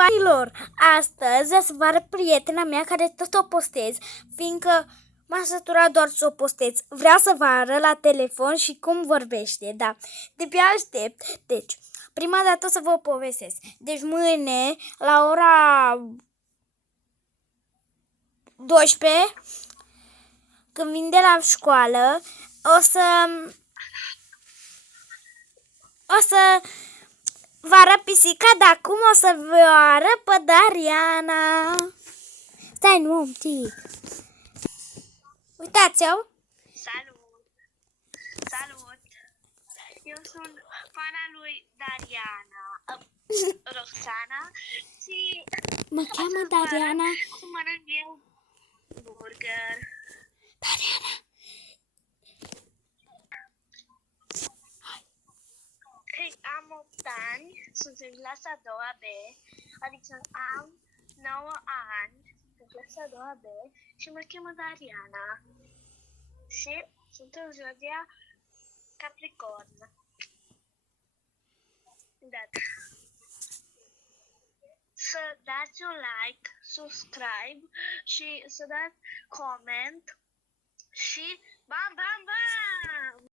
Failor, astăzi o să vă arăt prietena mea care tot o postez, fiindcă m-a săturat doar să o postez. Vreau să vă arăt la telefon și cum vorbește, da. De-abia aștept. Deci, prima dată o să vă povestesc. Deci mâine, la ora 12, când vin de la școală, o să vă arăt pisica, dar acum o să vă arăt pe Dariana. Stai, nu, un pic. Uitați-o. Salut! Salut! Eu sunt fana lui Dariana, Roxana și Mă cheamă Dariana. cum mănânc eu burger. Dariana. Am 8 ani, sunt în clasa a doua B, adică am 9 ani, în clasa a doua B și mă cheamă Dariana. Și sunt în zodia Capricorn. Da. Să dați un like, subscribe și să dați comment și bam bam bam!